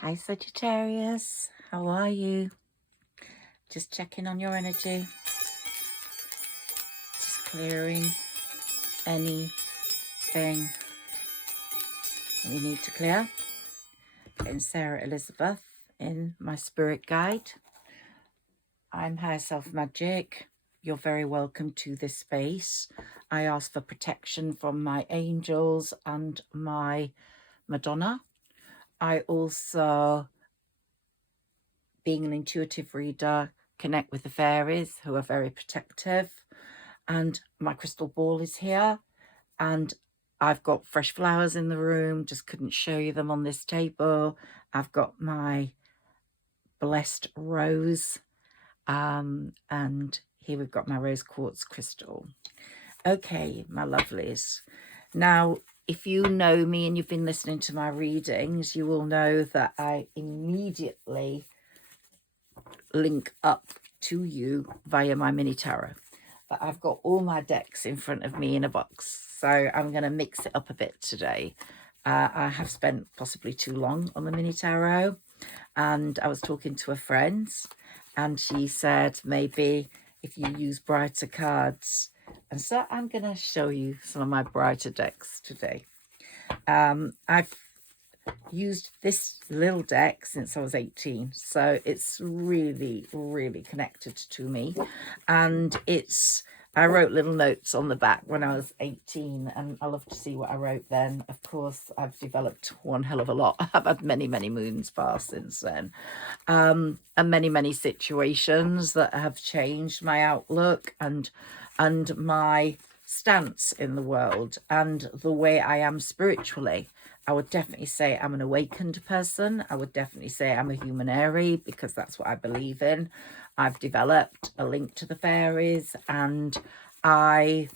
Hi Sagittarius, how are you? Just checking on your energy, just clearing anything we need to clear. Getting Sarah Elizabeth in my spirit guide. I'm Higherself Magic. You're very welcome to this space. I ask for protection from my angels and my Madonna. I also, being an intuitive reader, connect with the fairies who are very protective. And my crystal ball is here, and I've got fresh flowers in the room, just couldn't show you them on this table. I've got my blessed rose, and here we've got my rose quartz crystal. Okay, my lovelies. Now, if you know me and you've been listening to my readings, you will know that I immediately link up to you via my mini tarot. But I've got all my decks in front of me in a box, so I'm going to mix it up a bit today. I have spent possibly too long on the mini tarot, and I was talking to a friend, and she said maybe if you use brighter cards, and so I'm going to show you some of my brighter decks today. I've used this little deck since I was 18, so it's really connected to me, and I wrote little notes on the back when I was 18, and I love to see what I wrote then. Of course, I've developed one hell of a lot. I've had many moons pass since then, and many situations that have changed my outlook and my stance in the world and the way I am spiritually. I would definitely say I'm an awakened person. I would definitely say I'm a humanary, because that's what I believe in. I've developed a link to the fairies, and I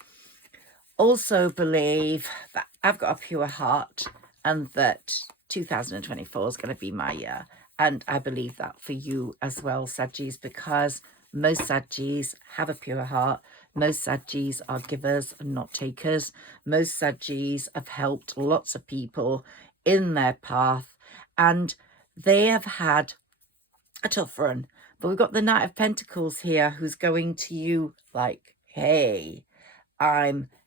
also believe that I've got a pure heart, and that 2024 is going to be my year. And I believe that for you as well, Saggis, because most Saggis have a pure heart. Most Saggis are givers and not takers. Most Saggis have helped lots of people in their path, and they have had a tough run. But we've got the Knight of Pentacles here, who's going to you like, hey,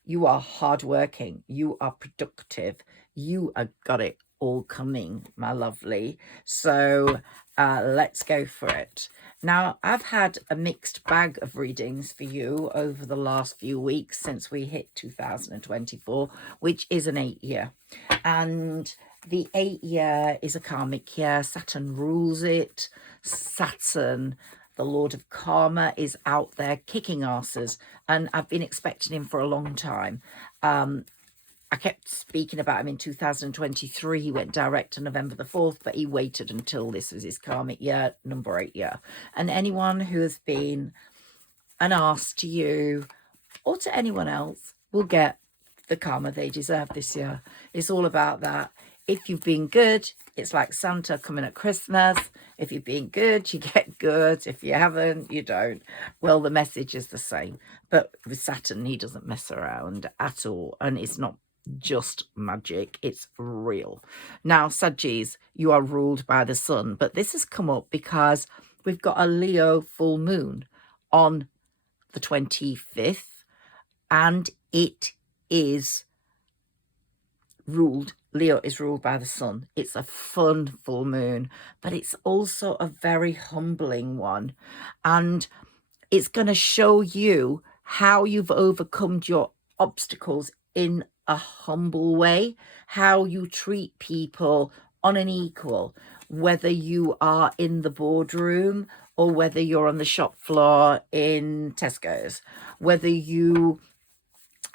you are hardworking, you are productive, you have got it all coming, my lovely. So let's go for it. Now, I've had a mixed bag of readings for you over the last few weeks since we hit 2024, which is an 8-year. And the 8-year is a karmic year. Saturn rules it. Saturn, the Lord of Karma, is out there kicking asses, and I've been expecting him for a long time. I kept speaking about him in 2023. He went direct on November the 4th, but he waited until this was his karmic year, number 8 year. And anyone who has been an arse to you or to anyone else will get the karma they deserve this year. It's all about that. If you've been good, it's like Santa coming at Christmas. If you've been good, you get good. If you haven't, you don't. Well, the message is the same. But with Saturn, he doesn't mess around at all. And it's not just magic, it's real. Now, Saggis, you are ruled by the sun. But this has come up because we've got a Leo full moon on the 25th. And it is ruled, Leo is ruled by the sun. It's a fun full moon, but it's also a very humbling one. And it's going to show you how you've overcome your obstacles in a humble way, how you treat people on an equal, whether you are in the boardroom or whether you're on the shop floor in Tesco's, whether you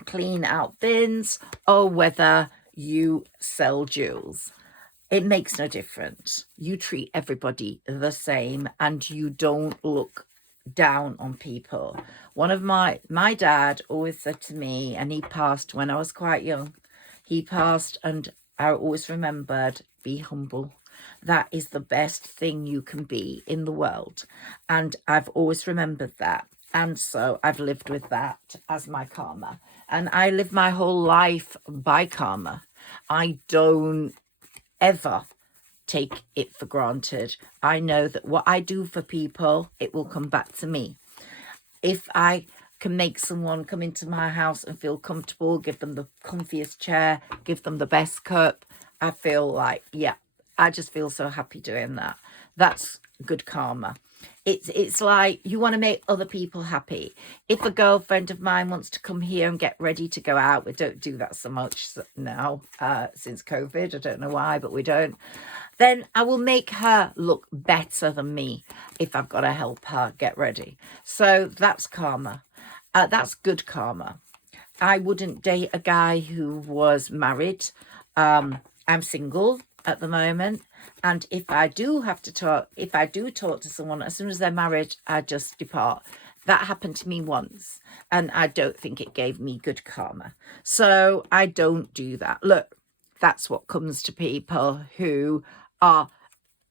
clean out bins or whether you sell jewels. It makes no difference. You treat everybody the same, and you don't look down on people. One of my dad always said to me, and he passed when I was quite young, he passed, and I always remembered, be humble. That is the best thing you can be in the world. And I've always remembered that. And so I've lived with that as my karma. And I live my whole life by karma. I don't ever take it for granted. I know that what I do for people, it will come back to me. If I can make someone come into my house and feel comfortable, give them the comfiest chair, give them the best cup, I feel like, yeah, I just feel so happy doing that. That's good karma. It's like you want to make other people happy. If a girlfriend of mine wants to come here and get ready to go out, we don't do that so much now since COVID. I don't know why, but we don't. Then I will make her look better than me if I've got to help her get ready. So that's karma. That's good karma. I wouldn't date a guy who was married. I'm single at the moment. And if I do have to talk, if I do talk to someone, as soon as they're married, I just depart. That happened to me once, and I don't think it gave me good karma. So I don't do that. Look, that's what comes to people who are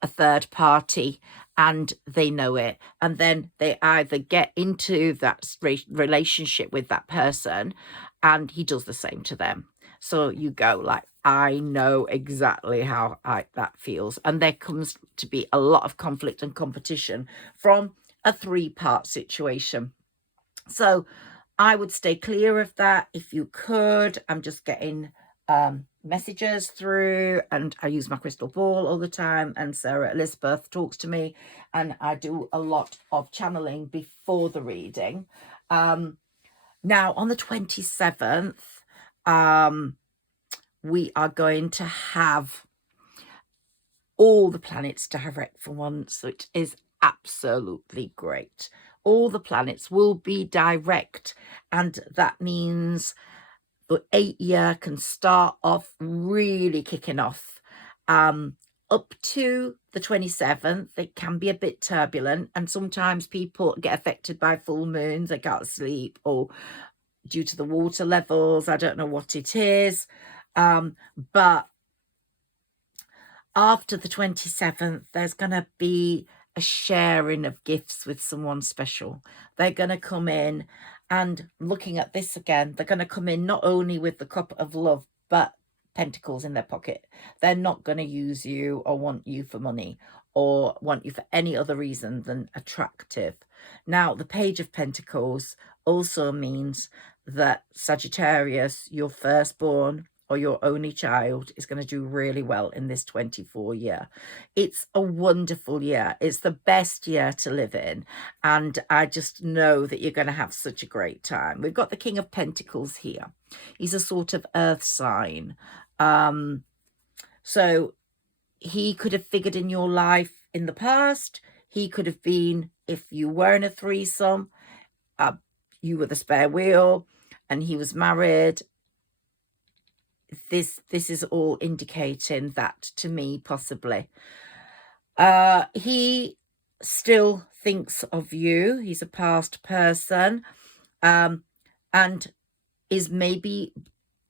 a third party and they know it. And then they either get into that relationship with that person and he does the same to them. So you go like, I know exactly how that feels. And there comes to be a lot of conflict and competition from a three-part situation. So I would stay clear of that if you could. I'm just getting messages through, and I use my crystal ball all the time, and Sarah Elizabeth talks to me, and I do a lot of channeling before the reading. Now on the 27th, we are going to have all the planets direct for once, which is absolutely great. All the planets will be direct, and that means the 8 year can start off really kicking off. Up to the 27th, it can be a bit turbulent, and sometimes people get affected by full moons. They can't sleep, or due to the water levels, I don't know what it is. But after the 27th, there's going to be a sharing of gifts with someone special. They're going to come in, and looking at this again, they're going to come in not only with the cup of love, but pentacles in their pocket. They're not going to use you or want you for money or want you for any other reason than attractive. Now, the Page of Pentacles also means that Sagittarius, your firstborn or your only child, is going to do really well in this 24 year. It's a wonderful year. It's the best year to live in. And I just know that you're going to have such a great time. We've got the King of Pentacles here. He's a sort of earth sign. So he could have figured in your life in the past. He could have been, if you were in a threesome, you were the spare wheel and he was married. This is all indicating that to me, possibly. He still thinks of you. He's a past person, and is maybe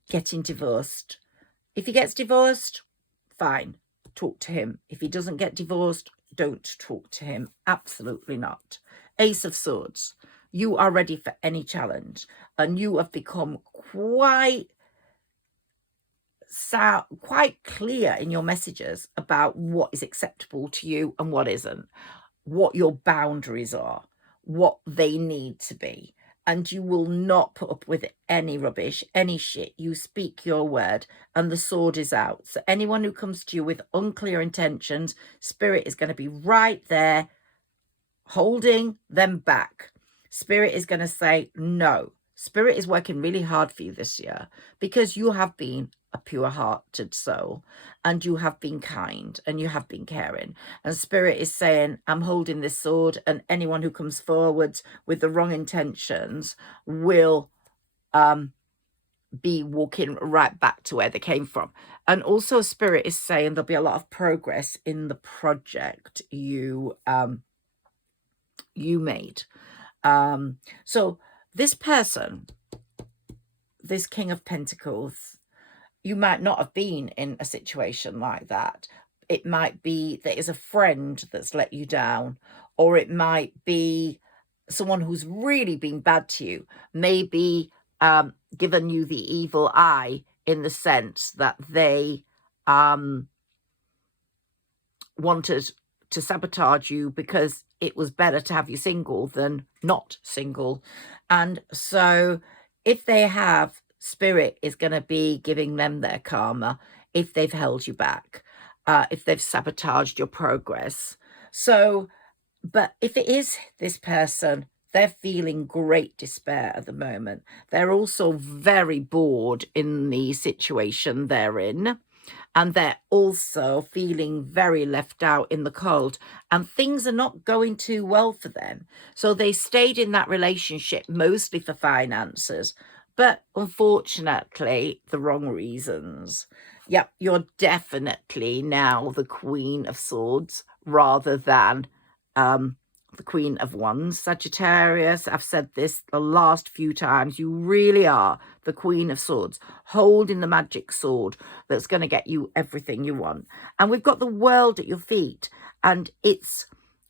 getting divorced. If he gets divorced, fine, talk to him. If he doesn't get divorced, don't talk to him. Absolutely not. Ace of Swords. You are ready for any challenge, and you have become quite clear in your messages about what is acceptable to you and what isn't, what your boundaries are, what they need to be. And you will not put up with any rubbish, any shit. You speak your word, and the sword is out. So anyone who comes to you with unclear intentions, Spirit is going to be right there holding them back. Spirit is going to say no. Spirit is working really hard for you this year because you have been a pure-hearted soul, and you have been kind, and you have been caring. And Spirit is saying, I'm holding this sword, and anyone who comes forward with the wrong intentions will be walking right back to where they came from. And also Spirit is saying there'll be a lot of progress in the project you made. So this person, this King of Pentacles, you might not have been in a situation like that. It might be that is a friend that's let you down, or it might be someone who's really been bad to you, maybe given you the evil eye, in the sense that they wanted to sabotage you because it was better to have you single than not single. And so if they have, spirit is going to be giving them their karma if they've held you back, if they've sabotaged your progress. So, but if it is this person, they're feeling great despair at the moment. They're also very bored in the situation they're in. And they're also feeling very left out in the cold, and things are not going too well for them. So they stayed in that relationship mostly for finances, but unfortunately the wrong reasons. Yep, you're definitely now the Queen of Swords rather than the Queen of Wands. Sagittarius, I've said this the last few times, you really are the Queen of Swords, holding the magic sword that's going to get you everything you want. And we've got the world at your feet, and it's,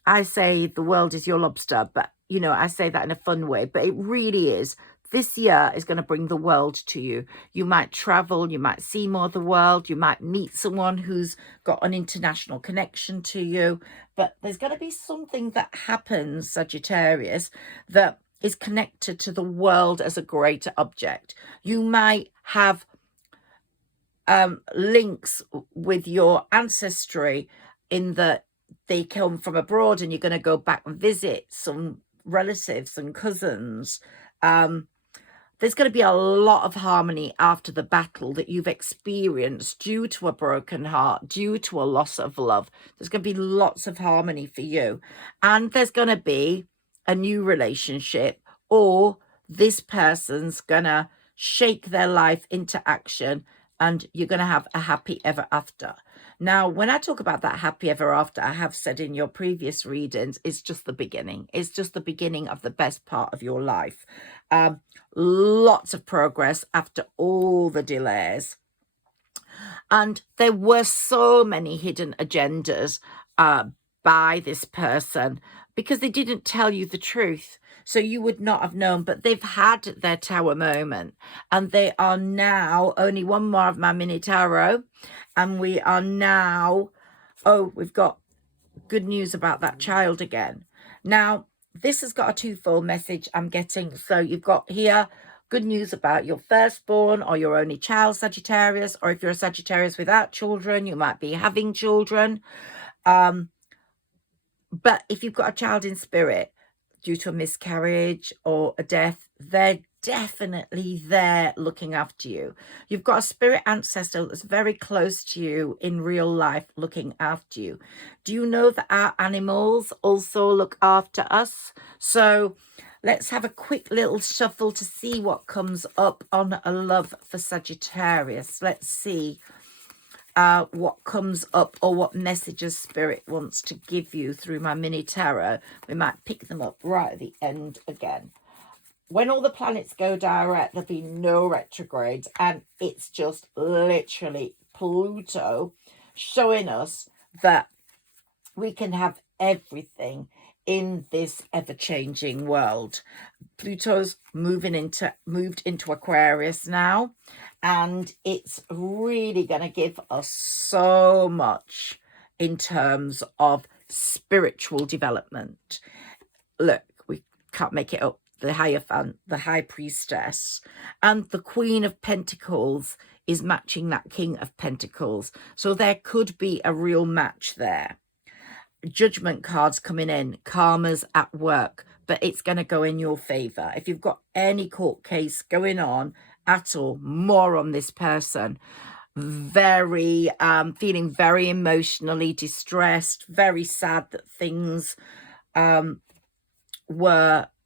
I say the world is your lobster, but you know, I say that in a fun way, but it really is. This year is going to bring the world to you. You might travel, you might see more of the world, you might meet someone who's got an international connection to you, but there's going to be something that happens, Sagittarius, that is connected to the world as a greater object. You might have links with your ancestry in that they come from abroad and you're going to go back and visit some relatives and cousins. There's going to be a lot of harmony after the battle that you've experienced due to a broken heart, due to a loss of love. There's going to be lots of harmony for you. And there's going to be a new relationship, or this person's going to shake their life into action and you're going to have a happy ever after. Now, when I talk about that happy ever after, I have said in your previous readings, it's just the beginning. It's just the beginning of the best part of your life. Lots of progress after all the delays. And there were so many hidden agendas by this person because they didn't tell you the truth. So you would not have known, but they've had their tower moment and they are now, only one more of my mini tarot, and we are now, oh, we've got good news about that child again. Now, this has got a twofold message I'm getting. So you've got here good news about your firstborn or your only child, Sagittarius, or if you're a Sagittarius without children, you might be having children. But if you've got a child in spirit due to a miscarriage or a death, they're definitely there looking after you. You've got a spirit ancestor that's very close to you in real life looking after you. Do you know that our animals also look after us? So let's have a quick little shuffle to see what comes up on a love for Sagittarius. Let's see what comes up or what messages spirit wants to give you through my mini tarot. We might pick them up right at the end again. When all the planets go direct, there'll be no retrogrades, and it's just literally Pluto showing us that we can have everything in this ever-changing world. Pluto's moved into Aquarius now, and it's really going to give us so much in terms of spiritual development. Look, we can't make it up. The Hierophant, the High Priestess, and the Queen of Pentacles is matching that King of Pentacles. So there could be a real match there. Judgment cards coming in, karma's at work, but it's going to go in your favor. If you've got any court case going on at all, more on this person. Very, feeling very emotionally distressed, very sad that things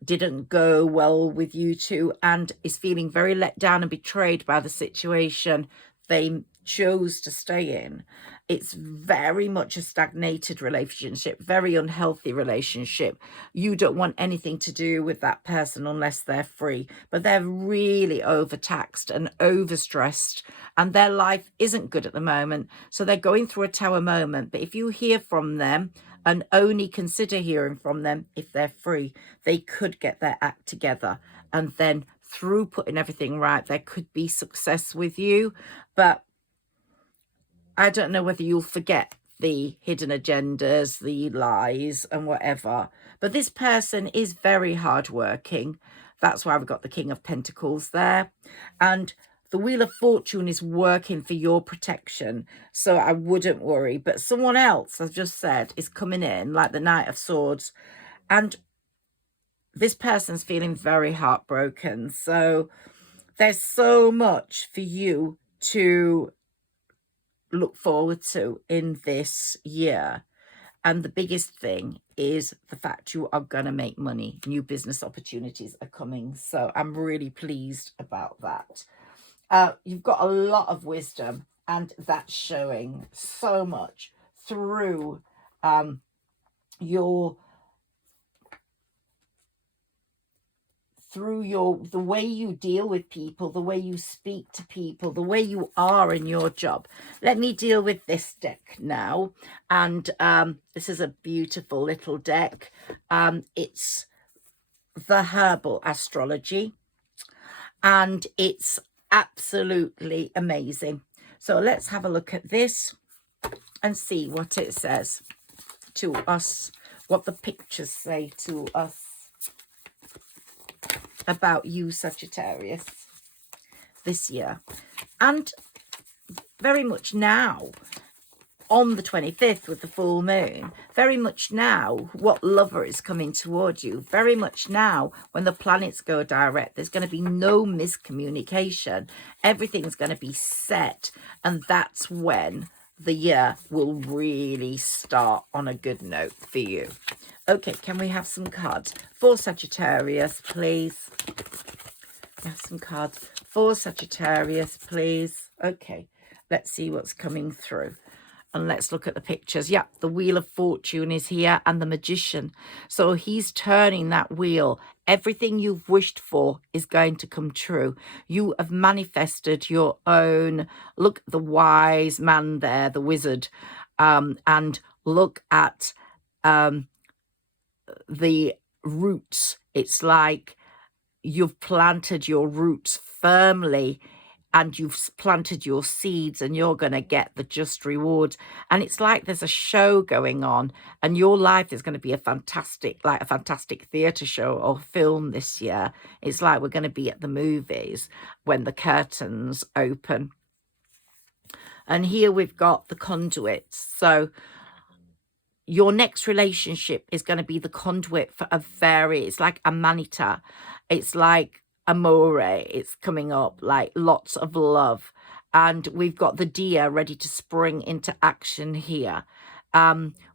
didn't go well with you two, and is feeling very let down and betrayed by the situation they chose to stay in. It's very much a stagnated relationship, very unhealthy relationship. You don't want anything to do with that person unless they're free, but they're really overtaxed and overstressed, and their life isn't good at the moment. So they're going through a tower moment. But if you hear from them, and only consider hearing from them if they're free, they could get their act together. And then through putting everything right, there could be success with you. But I don't know whether you'll forget the hidden agendas, the lies and whatever. But this person is very hardworking. That's why we've got the King of Pentacles there. And the Wheel of Fortune is working for your protection. So I wouldn't worry. But someone else, I've just said, is coming in, like the Knight of Swords. And this person's feeling very heartbroken. So there's so much for you to look forward to in this year. And the biggest thing is the fact you are going to make money. New business opportunities are coming. So I'm really pleased about that. You've got a lot of wisdom, and that's showing so much through the way you deal with people, the way you speak to people, the way you are in your job. Let me deal with this deck now. And this is a beautiful little deck. It's the Herbal Astrology, and it's absolutely amazing. So let's have a look at this and see what it says to us, what the pictures say to us about you, Sagittarius, this year. And very much now, on the 25th with the full moon, very much now what lover is coming toward you, very much now when the planets go direct, there's going to be no miscommunication. Everything's going to be set, and that's when the year will really start on a good note for you. Okay, can we have some cards for Sagittarius, please? Have some cards for Sagittarius, please. Okay, let's see what's coming through. And let's look at the pictures. Yeah, the Wheel of Fortune is here, and the Magician. So he's turning that wheel. Everything you've wished for is going to come true. You have manifested your own. Look, the wise man there, the wizard. And look at the roots. It's like you've planted your roots firmly, and you've planted your seeds, and you're going to get the just reward. And it's like there's a show going on, and your life is going to be a fantastic theatre show or film this year. It's like we're going to be at the movies when the curtains open. And here we've got the conduits. So your next relationship is going to be the conduit for it's like a manita. It's like amore. It's coming up, like lots of love. And we've got the deer ready to spring into action here.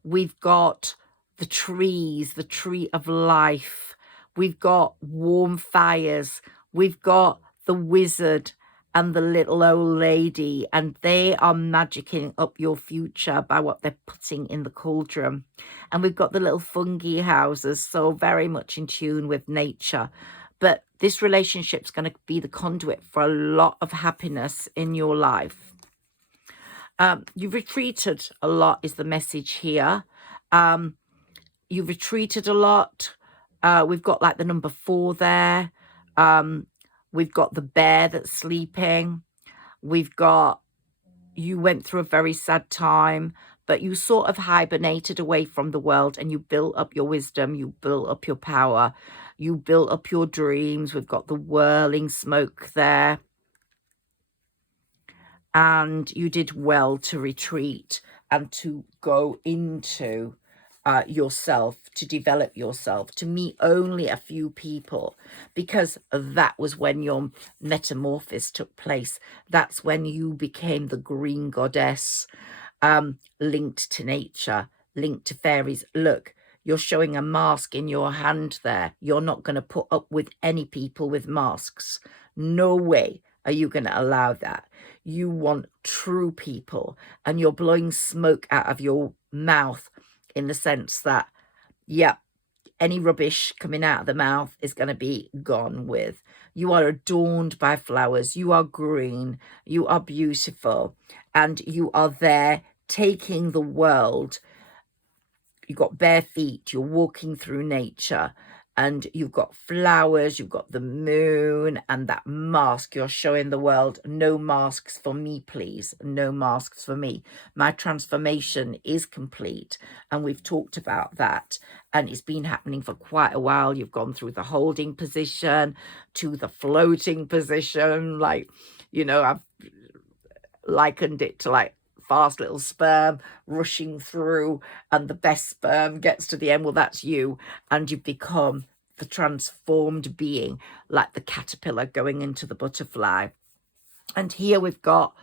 We've got the trees, the tree of life. We've got warm fires. We've got the wizard and the little old lady, and they are magicking up your future by what they're putting in the cauldron. And we've got the little fungi houses, so very much in tune with nature. But this relationship's going to be the conduit for a lot of happiness in your life. You've retreated a lot is the message here. You've retreated a lot. We've got like the number 4 there. We've got the bear that's sleeping. We've got, you went through a very sad time, but you sort of hibernated away from the world, and you built up your wisdom. You built up your power. You built up your dreams. We've got the whirling smoke there. And you did well to retreat and to go into yourself, to develop yourself, to meet only a few people, because that was when your metamorphosis took place. That's when you became the green goddess, linked to nature, linked to fairies. Look, you're showing a mask in your hand there. You're not going to put up with any people with masks. No way are you going to allow that. You want true people, and you're blowing smoke out of your mouth in the sense that, yeah, any rubbish coming out of the mouth is going to be gone with. You are adorned by flowers. You are green. You are beautiful. And you are there taking the world. You've got bare feet. You're walking through nature. and you've got flowers, you've got the moon and that mask. You're showing the world, no masks for me, please. No masks for me. My transformation is complete, and we've talked about that, and it's been happening for quite a while. You've gone through the holding position to the floating position. Like, you know, I've likened it to like fast little sperm rushing through, and the best sperm gets to the end. Well, that's you, and you've become the transformed being, like the caterpillar going into the butterfly. And here we've got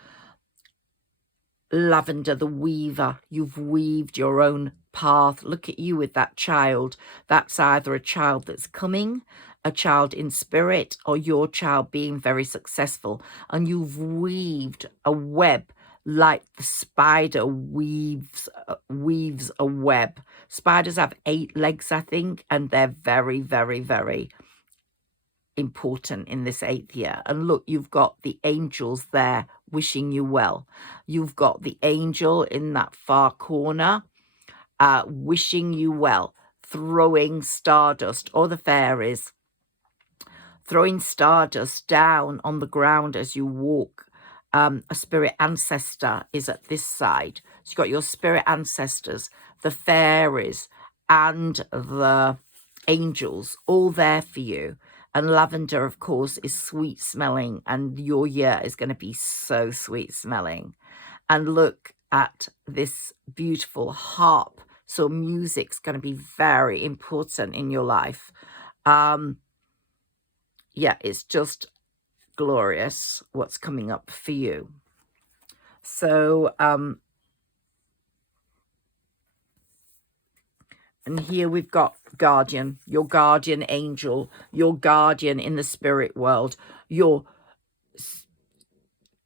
Lavender, the weaver. You've weaved your own path. Look at you with that child. That's either a child that's coming, a child in spirit, or your child being very successful. And you've weaved a web like the spider weaves a web. Spiders have 8 legs, I think, and they're very, very, very important in this 8th year. And look, you've got the angels there wishing you well. You've got the angel in that far corner wishing you well, throwing stardust, or the fairies throwing stardust down on the ground as you walk. A spirit ancestor is at this side. So you've got your spirit ancestors, the fairies, and the angels all there for you. And lavender, of course, is sweet smelling, and your year is going to be so sweet smelling. And look at this beautiful harp. So music's going to be very important in your life. Yeah, it's just glorious what's coming up for you. So, and here we've got guardian, your guardian angel, your guardian in the spirit world, your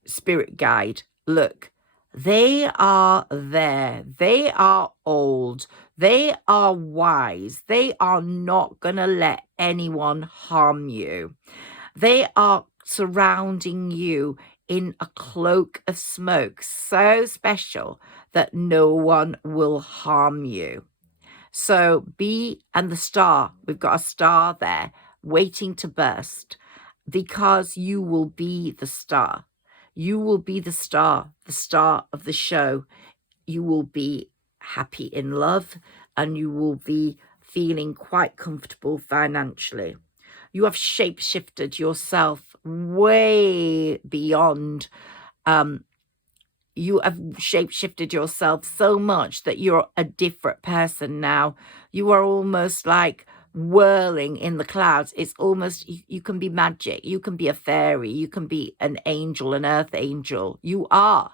spirit guide. Look, they are there. They are old. They are wise. They are not going to let anyone harm you. They are surrounding you in a cloak of smoke so special that no one will harm you. So and the star, we've got a star there waiting to burst, because you will be the star. You will be the star of the show. You will be happy in love, and you will be feeling quite comfortable financially. You have shape-shifted yourself way beyond. You have shape-shifted yourself so much that you're a different person now. You are almost like whirling in the clouds. It's almost, you can be magic. You can be a fairy. You can be an angel, an earth angel. You are.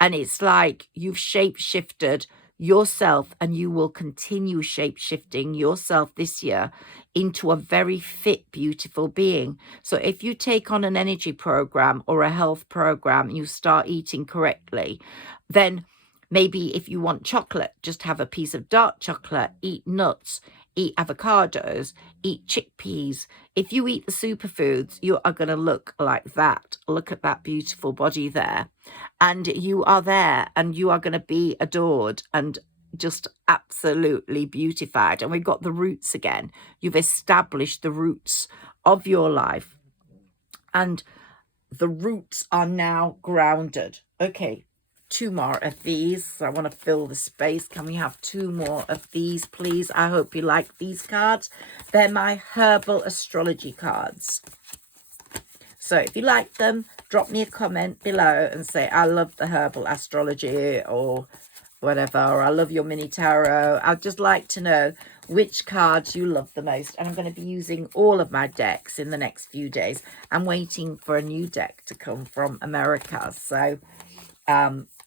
And it's like you've shape-shifted yourself, and you will continue shape-shifting yourself this year into a very fit, beautiful being. So if you take on an energy program or a health program, you start eating correctly, then maybe if you want chocolate, just have a piece of dark chocolate, eat nuts, eat avocados, eat chickpeas. If you eat the superfoods, you are going to look like that. Look at that beautiful body there. And you are there, and you are going to be adored and just absolutely beautified. And we've got the roots again. You've established the roots of your life, and the roots are now grounded. Okay, 2 more of these. I want to fill the space. Can we have 2 more of these, please? I hope you like these cards. They're my herbal astrology cards. So if you like them, drop me a comment below and say, I love the herbal astrology, or whatever, or I love your mini tarot. I'd just like to know which cards you love the most. And I'm going to be using all of my decks in the next few days. I'm waiting for a new deck to come from America. So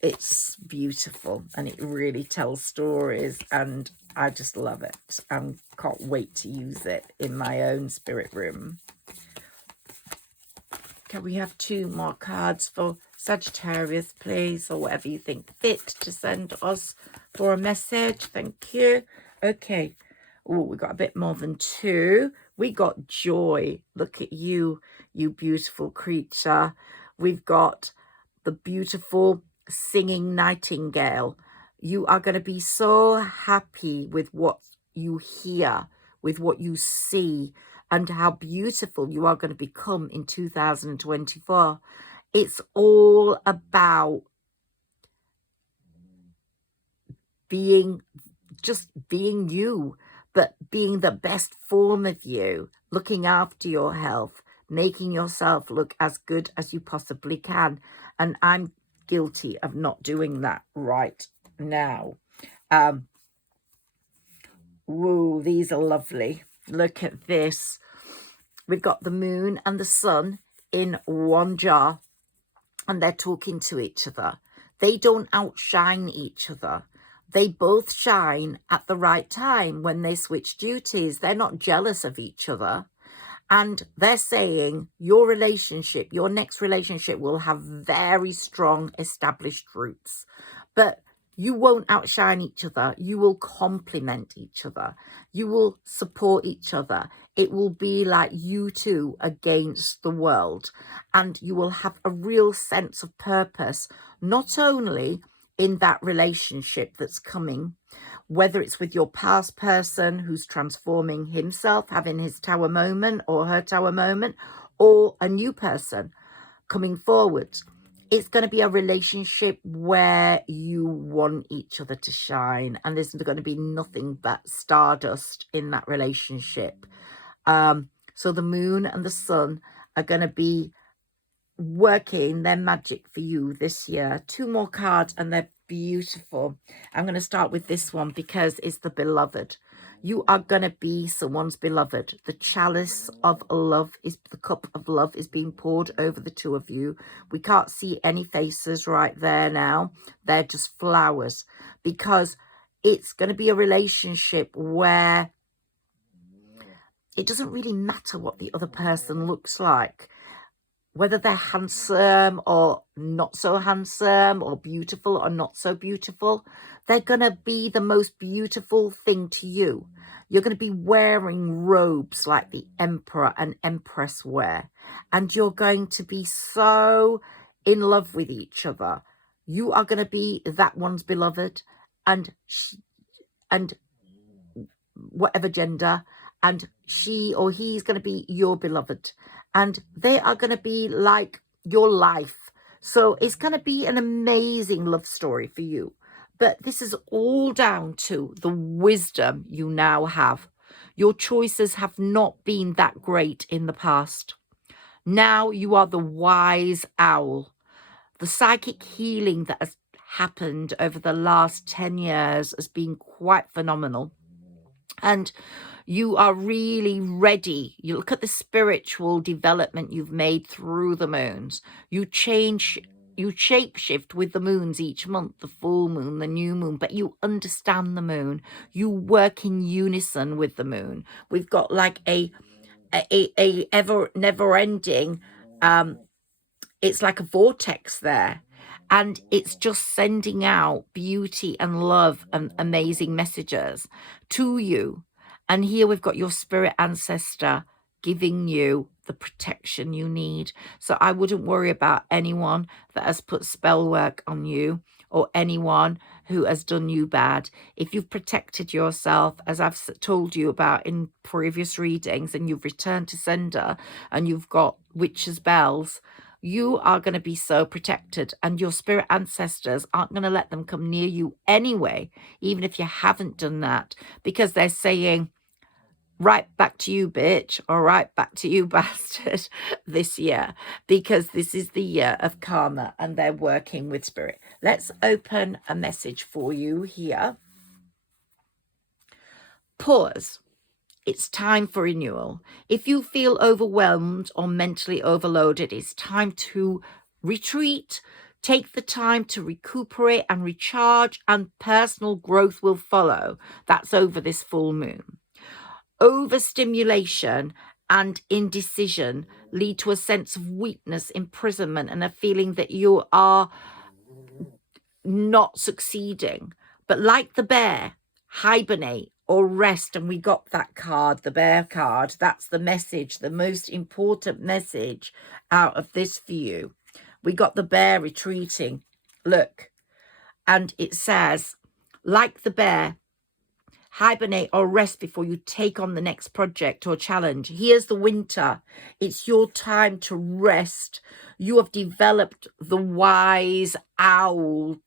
it's beautiful, and it really tells stories, and I just love it. I can't wait to use it in my own spirit room. Can we have 2 more cards for Sagittarius, please, or whatever you think fit to send us for a message? Thank you. Okay. Oh, we got a bit more than 2. We got joy. Look at you, you beautiful creature. We've got the beautiful singing nightingale. You are going to be so happy with what you hear with what you see and how beautiful you are going to become in 2024. It's all about being you, but being the best form of you, looking after your health, making yourself look as good as you possibly can. And I'm guilty of not doing that right now. Woo, these are lovely. Look at this. We've got the moon and the sun in one jar, and they're talking to each other. They don't outshine each other. They both shine at the right time when they switch duties. They're not jealous of each other. And they're saying your relationship, your next relationship will have very strong established roots. But you won't outshine each other. You will complement each other. You will support each other. It will be like you two against the world. And you will have a real sense of purpose, not only in that relationship that's coming, whether it's with your past person who's transforming himself, having his tower moment or her tower moment, or a new person coming forward. It's going to be a relationship where you want each other to shine, and there's going to be nothing but stardust in that relationship. So the moon and the sun are going to be working their magic for you this year. 2 more cards, and they're beautiful. I'm going to start with this one because it's the beloved. You are going to be someone's beloved. The chalice of love is, the cup of love is being poured over the two of you. We can't see any faces right there now. They're just flowers, because it's going to be a relationship where it doesn't really matter what the other person looks like, whether they're handsome or not so handsome, or beautiful or not so beautiful. They're going to be the most beautiful thing to you. You're going to be wearing robes like the emperor and empress wear. And you're going to be so in love with each other. You are going to be that one's beloved, and whatever gender, and she or he's going to be your beloved. And they are going to be like your life. So it's going to be an amazing love story for you. But this is all down to the wisdom you now have. Your choices have not been that great in the past. Now you are the wise owl. The psychic healing that has happened over the last 10 years has been quite phenomenal. And you are really ready. You look at the spiritual development you've made through the moons. You shapeshift with the moons each month, the full moon, the new moon, but you understand the moon. You work in unison with the moon. We've got like a ever never ending, it's like a vortex there. And it's just sending out beauty and love and amazing messages to you. And here we've got your spirit ancestor giving you the protection you need. So I wouldn't worry about anyone that has put spell work on you, or anyone who has done you bad. If you've protected yourself, as I've told you about in previous readings, and you've returned to sender, and you've got witches' bells, you are going to be so protected, and your spirit ancestors aren't going to let them come near you anyway, even if you haven't done that, because they're saying, right back to you, bitch, or right back to you, bastard, this year, because this is the year of karma, and they're working with spirit. Let's open a message for you here. Pause. It's time for renewal. If you feel overwhelmed or mentally overloaded, it's time to retreat. Take the time to recuperate and recharge, and personal growth will follow. That's over this full moon. Overstimulation and indecision lead to a sense of weakness, imprisonment, and a feeling that you are not succeeding. But like the bear, hibernate or rest. And we got that card, the bear card. That's the message, the most important message out of this for you. We got the bear retreating. Look, and it says, like the bear, hibernate or rest before you take on the next project or challenge. Here's the winter. It's your time to rest. You have developed the wise owl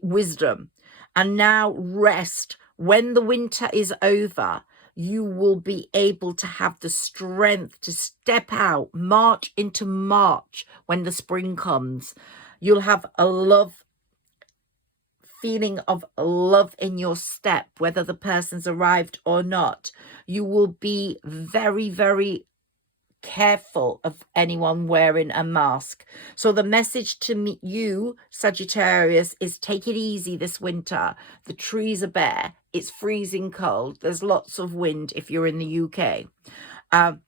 wisdom, and now rest. When the winter is over, you will be able to have the strength to step out, march into March when the spring comes. You'll have a feeling of love in your step, whether the person's arrived or not. You will be very, very careful of anyone wearing a mask. So the message to you, Sagittarius, is take it easy this winter. The trees are bare. It's freezing cold. There's lots of wind if you're in the UK.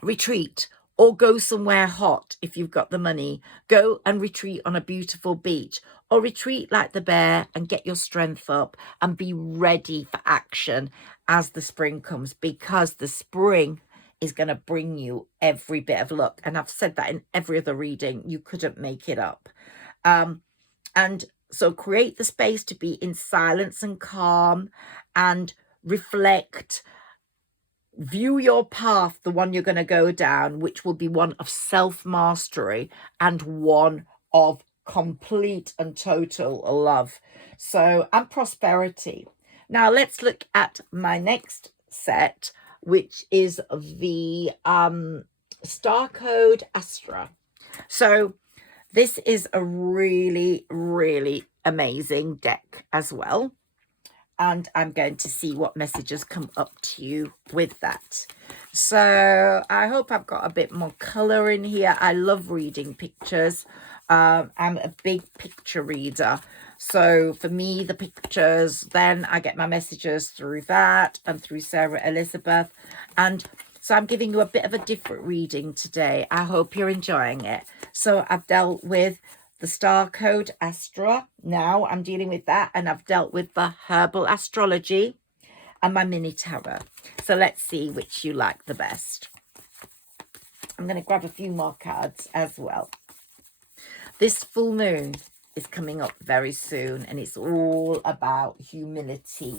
Retreat or go somewhere hot if you've got the money. Go and retreat on a beautiful beach, or retreat like the bear and get your strength up and be ready for action as the spring comes, because the spring is going to bring you every bit of luck. And I've said that in every other reading. You couldn't make it up. And so create the space to be in silence and calm and reflect. View your path, the one you're going to go down, which will be one of self-mastery and one of complete and total love. So, and prosperity. Now let's look at my next set, which is the Star Code Astra. So this is a really, really amazing deck as well. And I'm going to see what messages come up to you with that. So I hope I've got a bit more color in here. I love reading pictures. I'm a big picture reader. So for me, the pictures, then I get my messages through that and through Sarah Elizabeth. And so I'm giving you a bit of a different reading today. I hope you're enjoying it. So I've dealt with the Star Code Astra. Now I'm dealing with that, and I've dealt with the Herbal Astrology and my mini tarot. So let's see which you like the best. I'm going to grab a few more cards as well. This full moon is coming up very soon, and it's all about humility,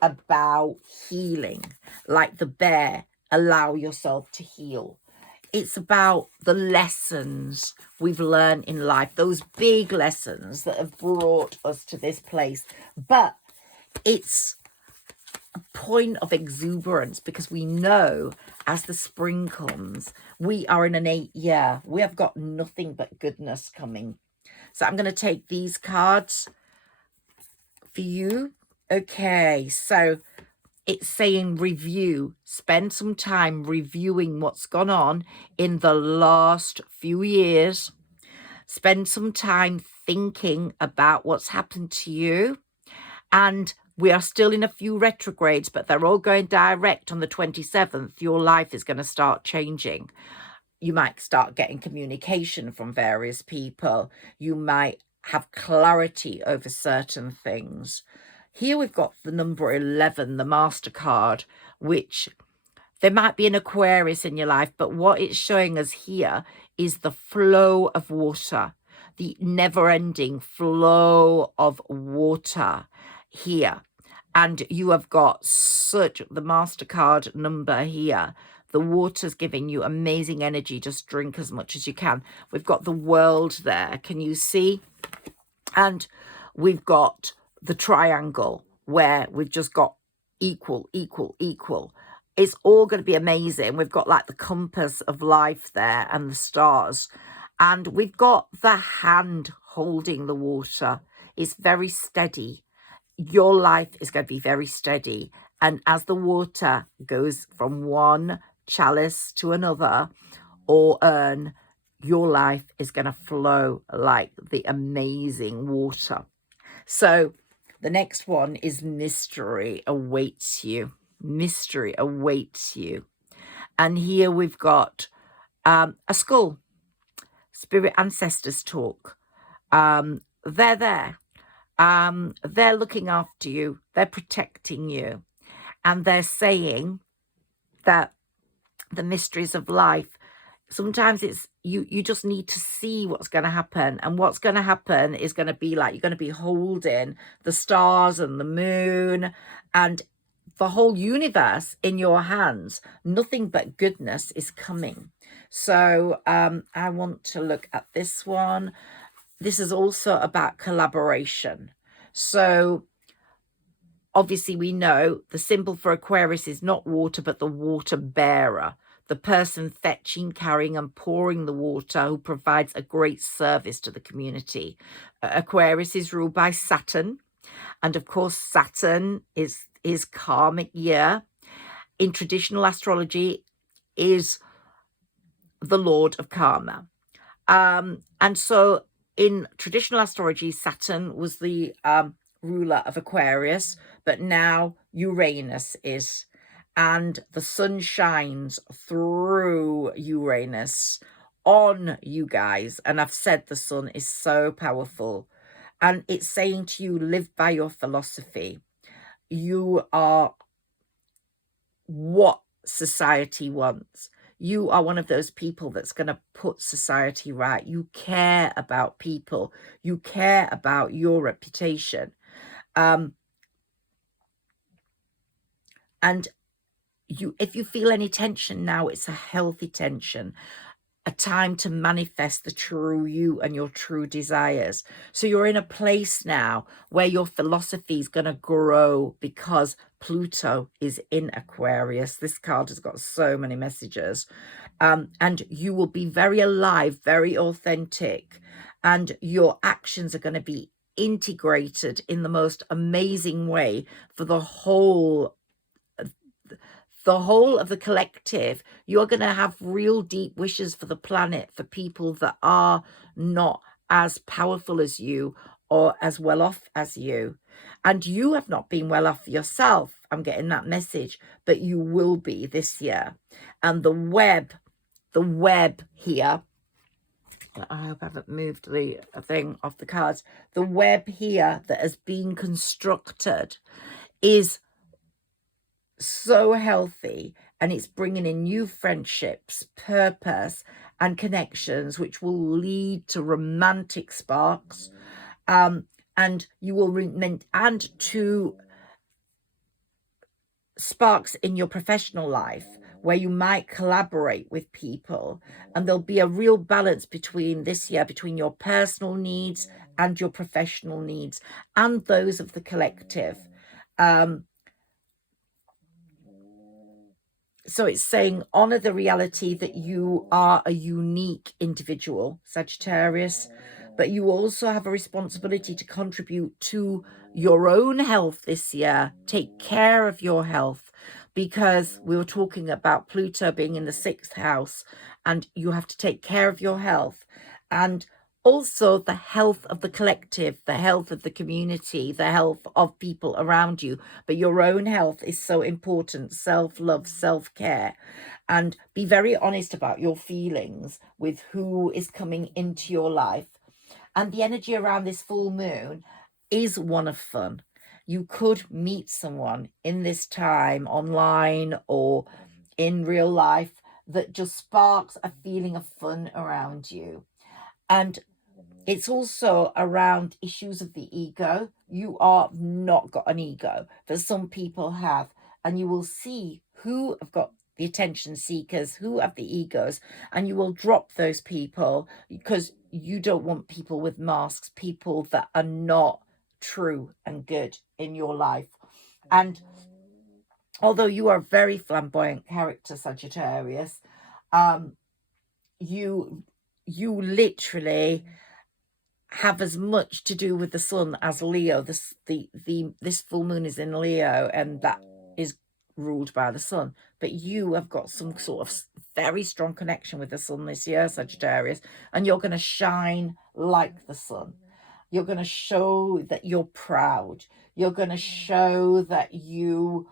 about healing. Like the bear, allow yourself to heal. It's about the lessons we've learned in life, those big lessons that have brought us to this place. But it's a point of exuberance, because we know as the spring comes, we are in an 8th year. We have got nothing but goodness coming. So I'm going to take these cards for you. Okay, so it's saying review. Spend some time reviewing what's gone on in the last few years. Spend some time thinking about what's happened to you. And we are still in a few retrogrades, but they're all going direct on the 27th. Your life is going to start changing. You might start getting communication from various people. You might have clarity over certain things. Here we've got the number 11, the MasterCard, which there might be an Aquarius in your life, but what it's showing us here is the flow of water, the never-ending flow of water here. And you have got such the MasterCard number here. The water's giving you amazing energy. Just drink as much as you can. We've got the world there. Can you see? And we've got the triangle where we've just got equal, equal, equal. It's all going to be amazing. We've got like the compass of life there and the stars. And we've got the hand holding the water. It's very steady. Your life is going to be very steady. And as the water goes from one chalice to another or urn, your life is going to flow like the amazing water. So the next one is mystery awaits you. Mystery awaits you. And here we've got a skull. Spirit ancestors talk. They're there. They're looking after you. They're protecting you. And they're saying that the mysteries of life sometimes it's you just need to see what's going to happen, and what's going to happen is going to be like you're going to be holding the stars and the moon and the whole universe in your hands. Nothing but goodness is coming. So I want to look at this one. This is also about collaboration. So obviously we know the symbol for Aquarius is not water, but the water bearer, the person fetching, carrying and pouring the water, who provides a great service to the community. Aquarius is ruled by Saturn. And of course, Saturn is karmic year. In traditional astrology, is the lord of karma. And so in traditional astrology, Saturn was the ruler of Aquarius, but now Uranus is. And the sun shines through Uranus on you guys. And I've said the sun is so powerful. And it's saying to you, live by your philosophy. You are what society wants. You are one of those people that's going to put society right. You care about people. You care about your reputation. And if you feel any tension now, it's a healthy tension. A time to manifest the true you and your true desires. So you're in a place now where your philosophy is going to grow because Pluto is in Aquarius. This card has got so many messages. And you will be very alive, very authentic, and your actions are going to be integrated in the most amazing way for the whole of the collective. You're going to have real deep wishes for the planet, for people that are not as powerful as you or as well off as you. And you have not been well off yourself. I'm getting that message, but you will be this year. And the web here, I hope I haven't moved the thing off the cards. The web here that has been constructed is so healthy, and it's bringing in new friendships, purpose and connections, which will lead to romantic sparks, and you will and to sparks in your professional life, where you might collaborate with people, and there'll be a real balance between this year between your personal needs and your professional needs and those of the collective. So it's saying honor the reality that you are a unique individual, Sagittarius, but you also have a responsibility to contribute to your own health this year. Take care of your health, because we were talking about Pluto being in the 6th house, and you have to take care of your health. And also the health of the collective, the health of the community, the health of people around you. But your own health is so important. Self-love, self-care. And be very honest about your feelings with who is coming into your life. And the energy around this full moon is one of fun. You could meet someone in this time, online or in real life, that just sparks a feeling of fun around you. And it's also around issues of the ego. You are not got an ego, but some people have. And you will see who have got the attention seekers, who have the egos, and you will drop those people, because you don't want people with masks, people that are not true and good in your life. And although you are a very flamboyant character, Sagittarius, you literally have as much to do with the sun as Leo. This full moon is in Leo, and that is ruled by the sun. But you have got some sort of very strong connection with the sun this year, Sagittarius, and you're going to shine like the sun. You're going to show that you're proud. You're going to show that you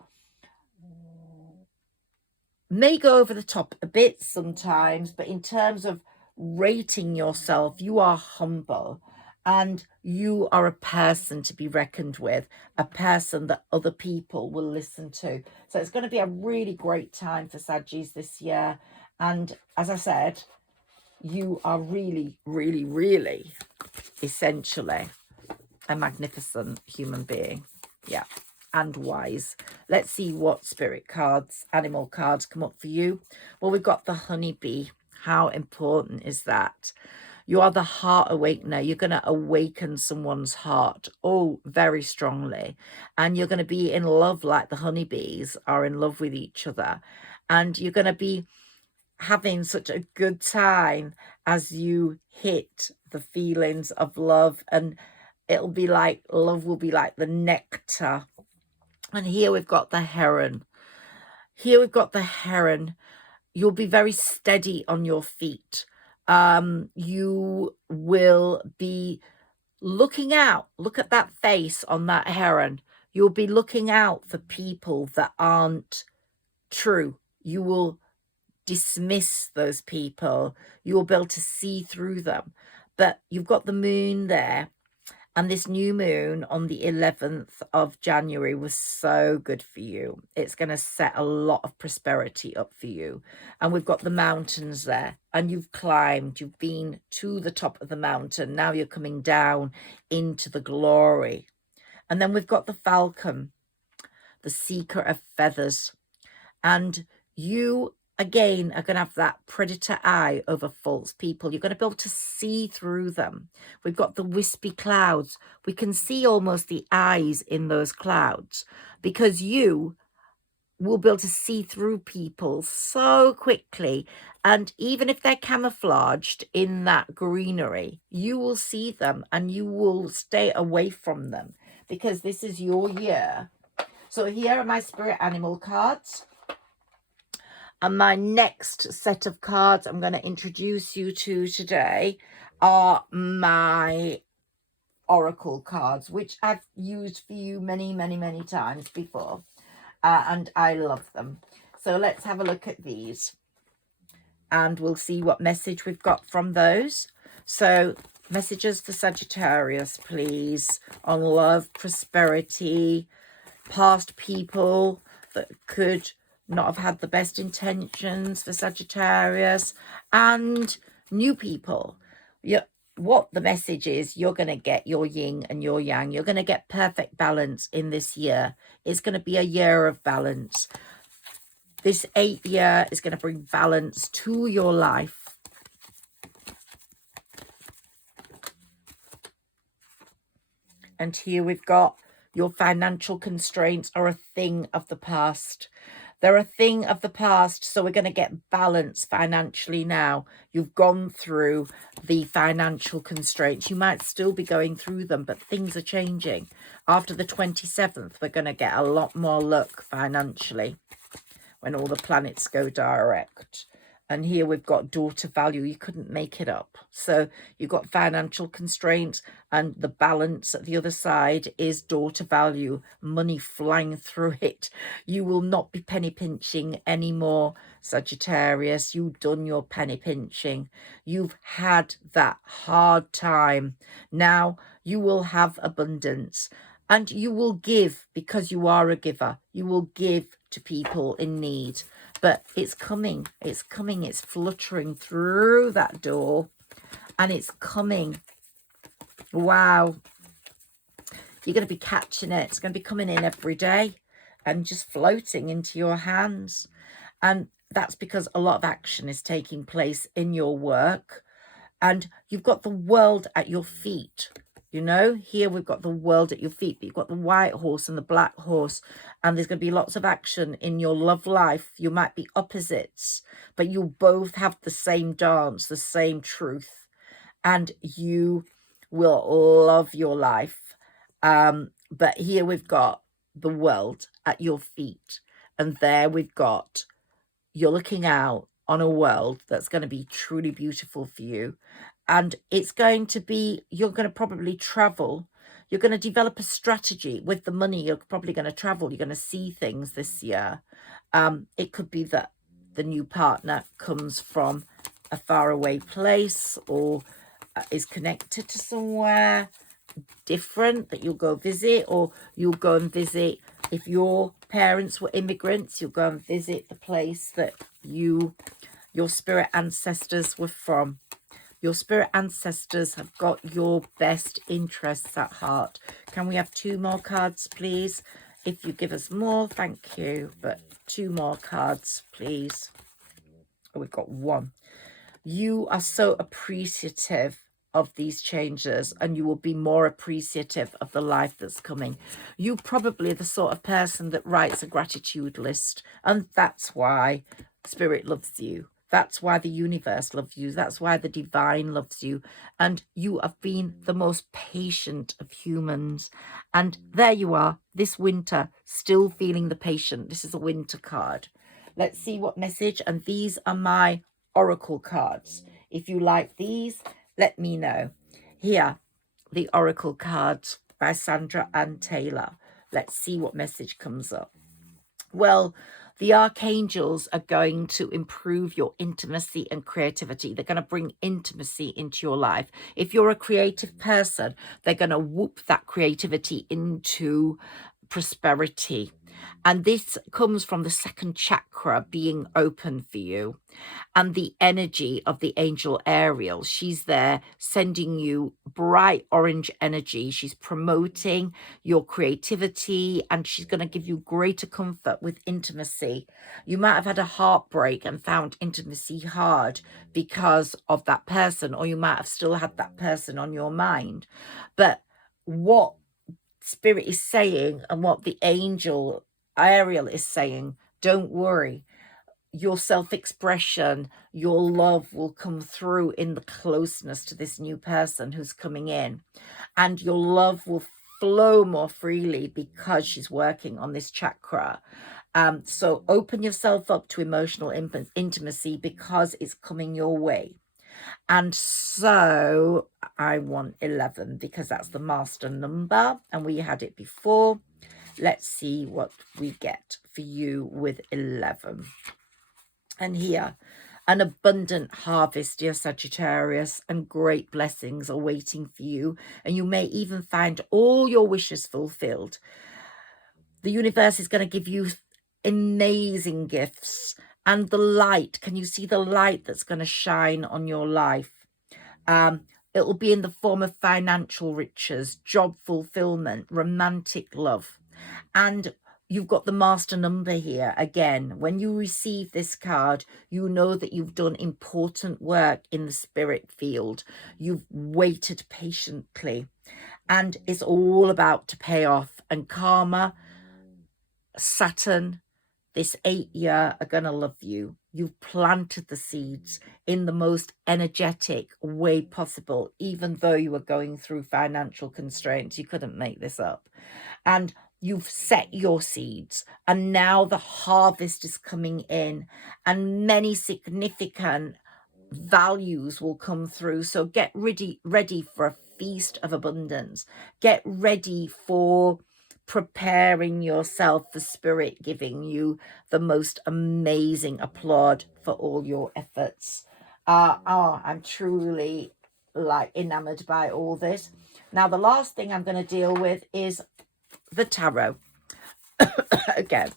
may go over the top a bit sometimes, but in terms of rating yourself, you are humble, and you are a person to be reckoned with, a person that other people will listen to. So it's going to be a really great time for Saggis this year. And as I said, you are really, really, really essentially a magnificent human being. Yeah, and wise. Let's see what spirit cards, animal cards come up for you. Well, we've got the honeybee. How important is that? You are the heart awakener. You're going to awaken someone's heart, oh, very strongly. And you're going to be in love like the honeybees are in love with each other. And you're going to be having such a good time as you hit the feelings of love. And it'll be like, love will be like the nectar. And here we've got the heron. Here we've got the heron. You'll be very steady on your feet. You will be looking out. Look at that face on that heron. You'll be looking out for people that aren't true. You will dismiss those people. You will be able to see through them. But you've got the moon there. And this new moon on the 11th of January was so good for you. It's going to set a lot of prosperity up for you. And we've got the mountains there. And you've climbed. You've been to the top of the mountain. Now you're coming down into the glory. And then we've got the falcon, the seeker of feathers. And you, again, are going to have that predator eye over false people. You're going to be able to see through them. We've got the wispy clouds. We can see almost the eyes in those clouds because you will be able to see through people so quickly. And even if they're camouflaged in that greenery, you will see them and you will stay away from them because this is your year. So here are my spirit animal cards. And my next set of cards I'm going to introduce you to today are my oracle cards, which I've used for you many, many, many times before. And I love them. So let's have a look at these. And we'll see what message we've got from those. So messages for Sagittarius, please, on love, prosperity, past people that could not have had the best intentions for Sagittarius, and new people. What the message is, you're going to get your yin and your yang. You're going to get perfect balance in this year. It's going to be a year of balance. This 8th year is going to bring balance to your life. And here we've got your financial constraints are a thing of the past. They're a thing of the past, so we're going to get balance financially now. You've gone through the financial constraints. You might still be going through them, but things are changing. After the 27th, we're going to get a lot more luck financially when all the planets go direct. And here we've got daughter value. You couldn't make it up. So you've got financial constraints, and the balance at the other side is daughter value, money flying through it. You will not be penny pinching anymore, Sagittarius. You've done your penny pinching. You've had that hard time. Now you will have abundance, and you will give because you are a giver. You will give to people in need. But it's coming, it's fluttering through that door, and it's coming. Wow. You're going to be catching it. It's going to be coming in every day and just floating into your hands. And that's because a lot of action is taking place in your work, and you've got the world at your feet. You know, here we've got the world at your feet, but you've got the white horse and the black horse, and there's going to be lots of action in your love life. You might be opposites, but you both have the same dance, the same truth, and you will love your life. But here we've got the world at your feet, and there we've got, you're looking out on a world that's going to be truly beautiful for you. And it's going to be, you're going to probably travel. You're going to develop a strategy with the money. You're probably going to travel. You're going to see things this year. It could be that the new partner comes from a faraway place or is connected to somewhere different that you'll go visit, or you'll go and visit. If your parents were immigrants, you'll go and visit the place that you your spirit ancestors were from. Your spirit ancestors have got your best interests at heart. Can we have 2 more cards, please? If you give us more, thank you. But 2 more cards, please. Oh, we've got 1. You are so appreciative of these changes, and you will be more appreciative of the life that's coming. You probably are the sort of person that writes a gratitude list, and that's why Spirit loves you. That's why the universe loves you. That's why the divine loves you. And you have been the most patient of humans. And there you are, this winter, still feeling the patient. This is a winter card. Let's see what message. And these are my oracle cards. If you like these, let me know. Here, the oracle cards by Sandra Ann Taylor. Let's see what message comes up. Well, the archangels are going to improve your intimacy and creativity. They're going to bring intimacy into your life. If you're a creative person, they're going to whoop that creativity into prosperity. And this comes from the 2nd chakra being open for you, and the energy of the angel Ariel. She's there sending you bright orange energy. She's promoting your creativity, and she's going to give you greater comfort with intimacy. You might have had a heartbreak and found intimacy hard because of that person, or you might have still had that person on your mind. But what Spirit is saying, and what the angel Ariel is saying, don't worry. Your self-expression, your love will come through in the closeness to this new person who's coming in. And your love will flow more freely because she's working on this chakra. So open yourself up to emotional intimacy because it's coming your way. And so I want 11 because that's the master number and we had it before. Let's see what we get for you with 11. And here, an abundant harvest, dear Sagittarius, and great blessings are waiting for you. And you may even find all your wishes fulfilled. The universe is going to give you amazing gifts. And the light, can you see the light that's going to shine on your life? It will be in the form of financial riches, job fulfillment, romantic love. And you've got the master number here. Again, when you receive this card, you know that you've done important work in the spirit field. You've waited patiently. And it's all about to pay off. And karma, Saturn, this 8-year are going to love you. You've planted the seeds in the most energetic way possible, even though you were going through financial constraints. You couldn't make this up. And you've set your seeds, and now the harvest is coming in, and many significant values will come through. So get ready for a feast of abundance. Get ready for preparing yourself for spirit giving you the most amazing applaud for all your efforts. I'm truly enamored by all this. Now the last thing I'm going to deal with is the tarot. Again,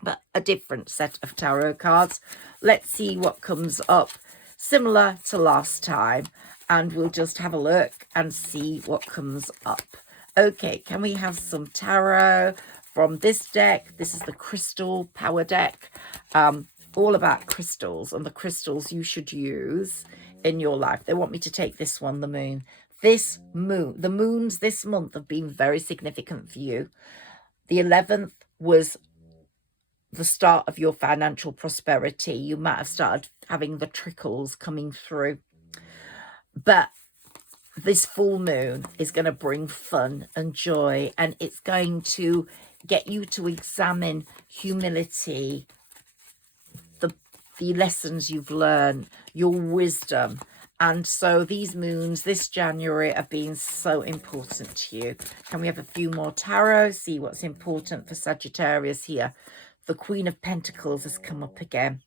but a different set of tarot cards. Let's see what comes up, similar to last time, and we'll just have a look and see what comes up. Okay, can we have some tarot from this deck? This is the Crystal Power deck, all about crystals and the crystals you should use in your life. They want me to take this one, the moon. This moon, the moons this month have been very significant for you. The 11th was the start of your financial prosperity. You might have started having the trickles coming through. But this full moon is going to bring fun and joy, and it's going to get you to examine humility, the lessons you've learned, your wisdom. And so these moons this January have been so important to you. Can we have a few more tarot? See what's important for Sagittarius here. The Queen of Pentacles has come up again.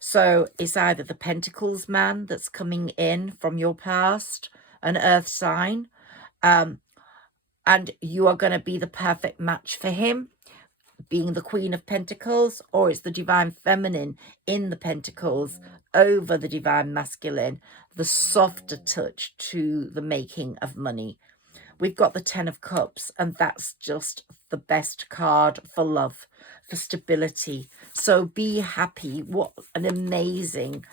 So it's either the Pentacles man that's coming in from your past, an earth sign, and you are going to be the perfect match for him, being the Queen of Pentacles, or it's the Divine Feminine in the Pentacles, over the divine masculine, the softer touch to the making of money. We've got the 10 of Cups, and that's just the best card for love, for stability. So be happy. What an amazing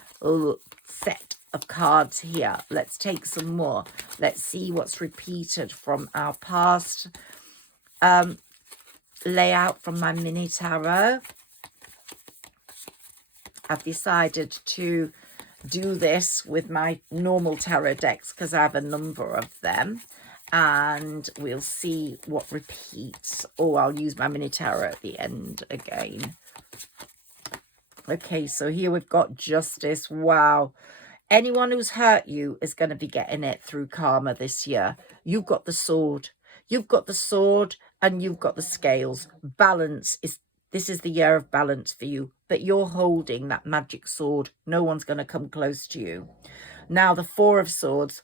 set of cards here. Let's take some more. Let's see what's repeated from our past layout from my mini tarot. I've decided to do this with my normal tarot decks because I have a number of them, and we'll see what repeats. Or I'll use my mini tarot at the end again. Okay, so here we've got Justice. Wow. Anyone who's hurt you is going to be getting it through karma this year. You've got the sword. You've got the sword and you've got the scales. Balance is, this is the year of balance for you. But you're holding that magic sword. No one's going to come close to you. Now, the Four of Swords,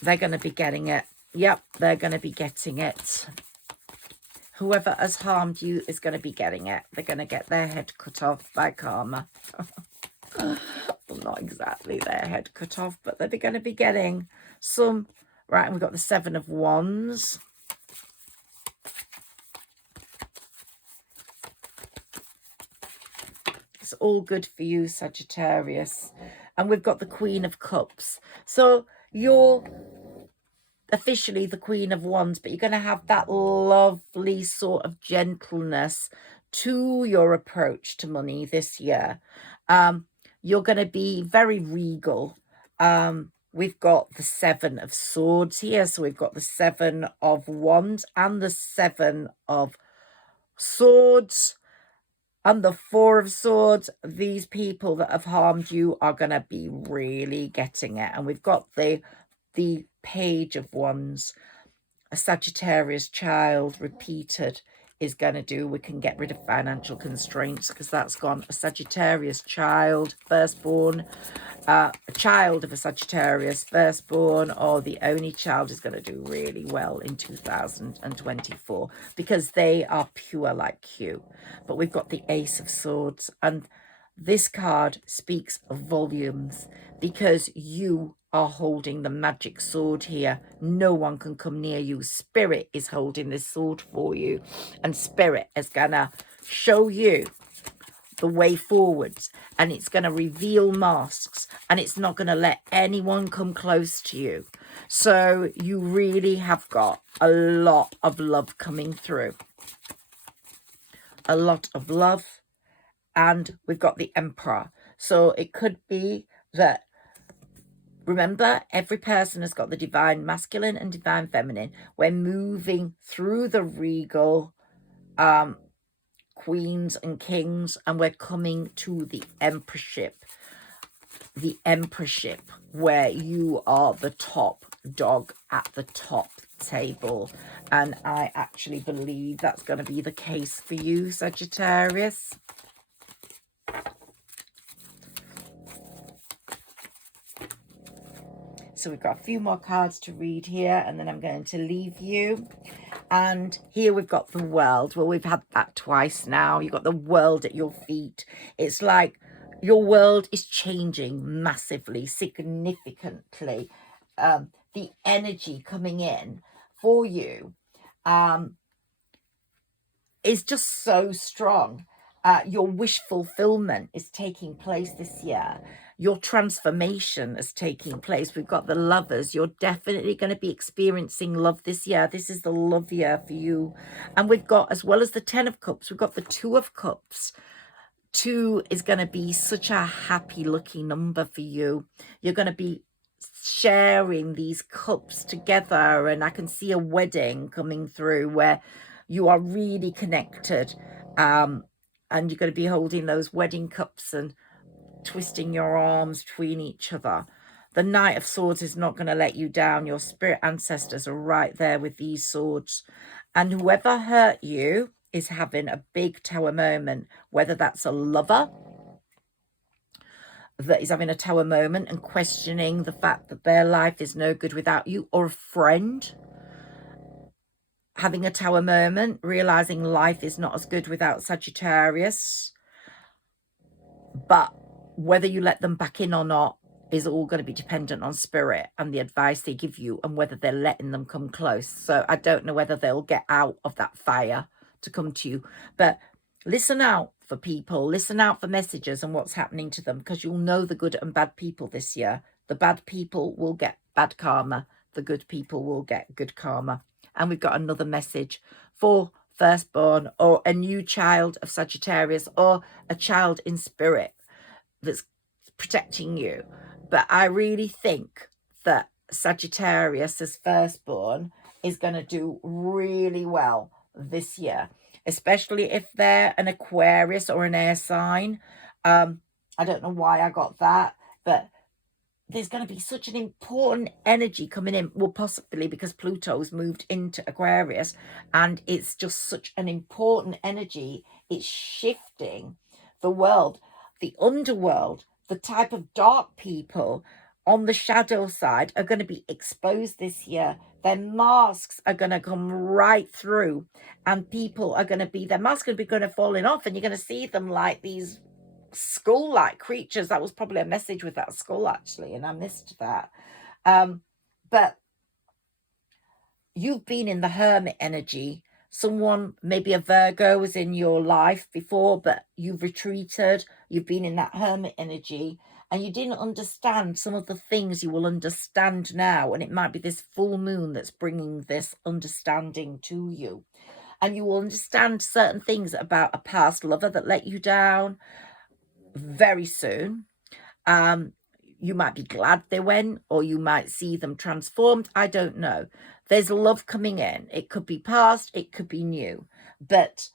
they're going to be getting it. Yep, they're going to be getting it. Whoever has harmed you is going to be getting it. They're going to get their head cut off by karma. Well, not exactly their head cut off, but they're going to be getting some. Right, and we've got the Seven of Wands. It's all good for you, Sagittarius. And we've got the Queen of Cups. So you're officially the Queen of Wands, but you're going to have that lovely sort of gentleness to your approach to money this year. You're going to be very regal. We've got the Seven of Swords here. So we've got the Seven of Wands and the Seven of Swords and the Four of Swords. These people that have harmed you are going to be really getting it. And we've got the Page of Wands. A Sagittarius child repeated is going to do. We can get rid of financial constraints because that's gone. A Sagittarius child, firstborn, a child of a Sagittarius, firstborn, or the only child is going to do really well in 2024 because they are pure like you. But we've got the Ace of Swords, and this card speaks volumes because you are holding the magic sword here. No one can come near you. Spirit is holding this sword for you, and Spirit is gonna show you the way forwards, and it's gonna reveal masks, and it's not gonna let anyone come close to you. So you really have got a lot of love coming through. A lot of love. And we've got the Emperor. So it could be that, remember, every person has got the divine masculine and divine feminine. We're moving through the regal queens and kings, and we're coming to the emperorship. The emperorship, where you are the top dog at the top table. And I actually believe that's going to be the case for you, Sagittarius. So we've got a few more cards to read here, and then I'm going to leave you. And here we've got the World. Well, we've had that twice now. You've got the World at your feet. It's like your world is changing massively, significantly. The energy coming in for you is just so strong. Your wish fulfillment is taking place this year. Your transformation is taking place. We've got the Lovers. You're definitely going to be experiencing love this year. This is the love year for you. And we've got, as well as the 10 of Cups, we've got the 2 of Cups. 2 is going to be such a happy lucky number for you. You're going to be sharing these cups together, and I can see a wedding coming through where you are really connected, and you're going to be holding those wedding cups and twisting your arms between each other. The Knight of Swords is not going to let you down. Your spirit ancestors are right there with these swords, and whoever hurt you is having a big tower moment, whether that's a lover that is having a tower moment and questioning the fact that their life is no good without you, or a friend having a tower moment, realizing life is not as good without Sagittarius. But whether you let them back in or not is all going to be dependent on spirit and the advice they give you and whether they're letting them come close. So I don't know whether they'll get out of that fire to come to you. But listen out for people. Listen out for messages and what's happening to them, because you'll know the good and bad people this year. The bad people will get bad karma. The good people will get good karma. And we've got another message for firstborn, or a new child of Sagittarius, or a child in spirit that's protecting you. But I really think that Sagittarius as firstborn is going to do really well this year, especially if they're an Aquarius or an air sign. I don't know why I got that, but there's going to be such an important energy coming in. Well, possibly because Pluto's moved into Aquarius, and it's just such an important energy. It's shifting the world, the underworld, the type of dark people on the shadow side are going to be exposed this year. Their masks are going to come right through, and people are going to be, their masks are going to falling off, and you're going to see them like these skull-like creatures. That was probably a message with that skull, actually, and I missed that. But you've been in the hermit energy. Someone, maybe a Virgo, was in your life before, but you've retreated. You've been in that hermit energy, and you didn't understand some of the things you will understand now. And it might be this full moon that's bringing this understanding to you. And you will understand certain things about a past lover that let you down very soon. You might be glad they went, or you might see them transformed. I don't know. There's love coming in. It could be past, it could be new, but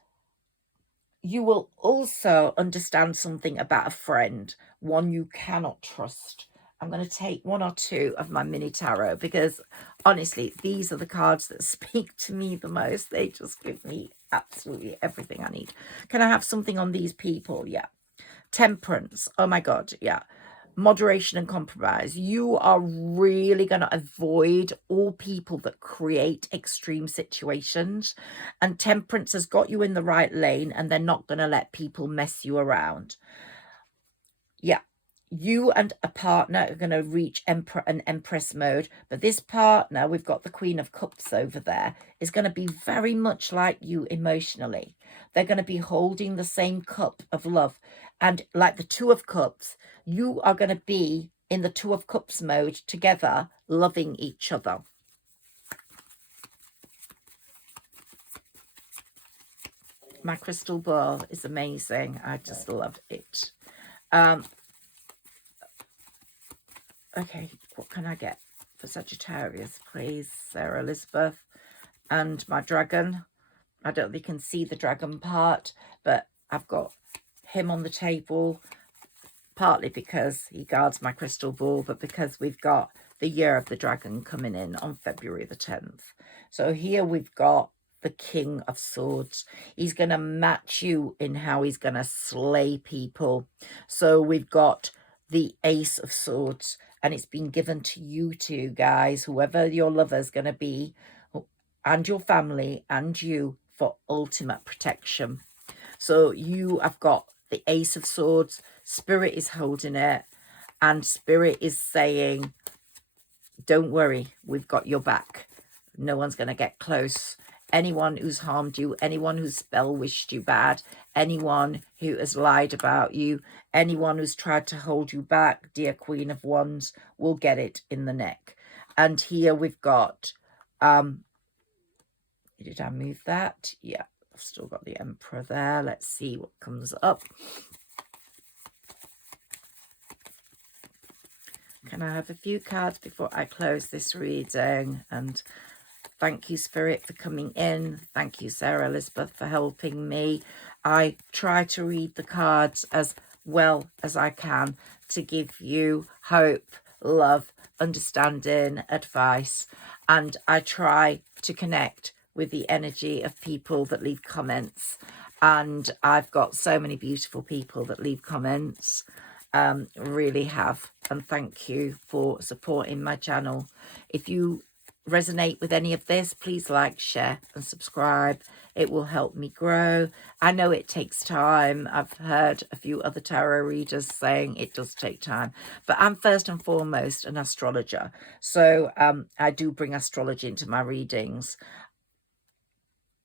you will also understand something about a friend, one you cannot trust. I'm going to take one or two of my mini tarot, because honestly, these are the cards that speak to me the most. They just give me absolutely everything I need. Can I have something on these people? Yeah. Temperance. Oh my God. Yeah. Moderation and compromise. You are really going to avoid all people that create extreme situations. And temperance has got you in the right lane, and they're not going to let people mess you around. Yeah. You and a partner are going to reach Emperor and Empress mode. But this partner, we've got the Queen of Cups over there, is going to be very much like you emotionally. They're going to be holding the same cup of love. And like the Two of Cups, you are going to be in the Two of Cups mode together, loving each other. My crystal ball is amazing. I just love it. Okay, what can I get for Sagittarius, please? Sarah Elizabeth. And my dragon. I don't think you can see the dragon part, but I've got him on the table, partly because he guards my crystal ball, but because we've got the year of the dragon coming in on February the 10th. So here we've got the King of Swords. He's going to match you in how he's going to slay people. So we've got the Ace of Swords, and it's been given to you two guys, whoever your lover's going to be, and your family and you, for ultimate protection. So you have got the Ace of Swords. Spirit is holding it, and Spirit is saying, don't worry, we've got your back. No one's going to get close. Anyone who's harmed you, anyone who's spell wished you bad, anyone who has lied about you, anyone who's tried to hold you back, dear Queen of Wands, will get it in the neck. And here we've got, did I move that? Yeah, I've still got the Emperor there. Let's see what comes up. Can I have a few cards before I close this reading? And thank you, Spirit, for coming in. Thank you, Sarah Elizabeth, for helping me. I try to read the cards as well as I can to give you hope, love, understanding, advice. And I try to connect with the energy of people that leave comments. And I've got so many beautiful people that leave comments. Really have. And thank you for supporting my channel. If you resonate with any of this, please like, share and subscribe. It will help me grow. I know it takes time. I've heard a few other tarot readers saying it does take time, but I'm first and foremost an astrologer. So I do bring astrology into my readings.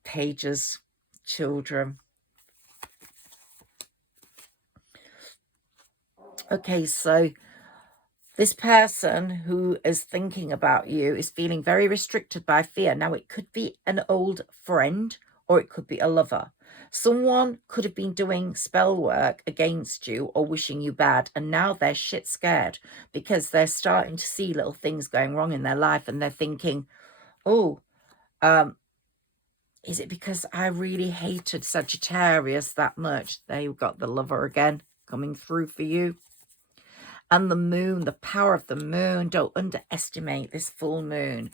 Pages, children. Okay, so this person who is thinking about you is feeling very restricted by fear. Now, it could be an old friend or it could be a lover. Someone could have been doing spell work against you or wishing you bad, and now they're shit scared because they're starting to see little things going wrong in their life, and they're thinking, oh, is it because I really hated Sagittarius that much? There you've got the lover again coming through for you. And the moon, the power of the moon. Don't underestimate this full moon.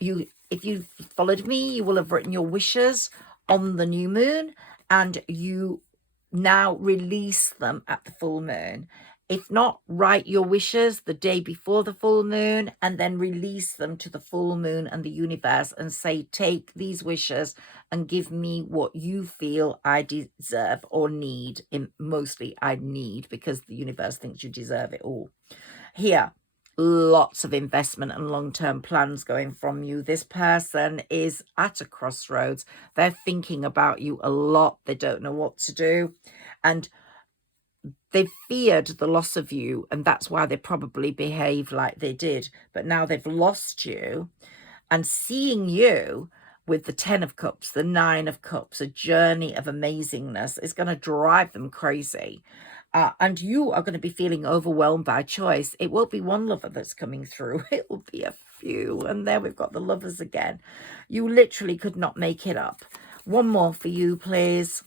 If you followed me, you will have written your wishes on the new moon, and you now release them at the full moon. If not, write your wishes the day before the full moon and then release them to the full moon and the universe and say, take these wishes and give me what you feel I deserve or need. Mostly I need, because the universe thinks you deserve it all. Here, lots of investment and long-term plans going from you. This person is at a crossroads. They're thinking about you a lot. They don't know what to do. And they feared the loss of you, and that's why they probably behaved like they did. But now they've lost you, and seeing you with the 10 of Cups, the 9 of Cups, a journey of amazingness is going to drive them crazy. And you are going to be feeling overwhelmed by choice. It won't be one lover that's coming through. It will be a few. And there we've got the lovers again. You literally could not make it up. One more for you, please,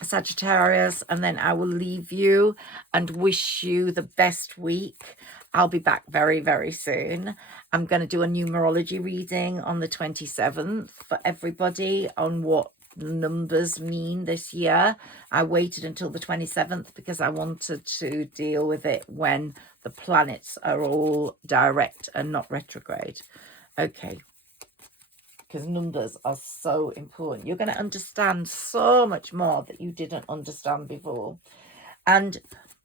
Sagittarius, and then I will leave you and wish you the best week. I'll be back very, very soon. I'm going to do a numerology reading on the 27th for everybody on what numbers mean this year. I waited until the 27th because I wanted to deal with it when the planets are all direct and not retrograde. Okay. Because numbers are so important. You're going to understand so much more that you didn't understand before. And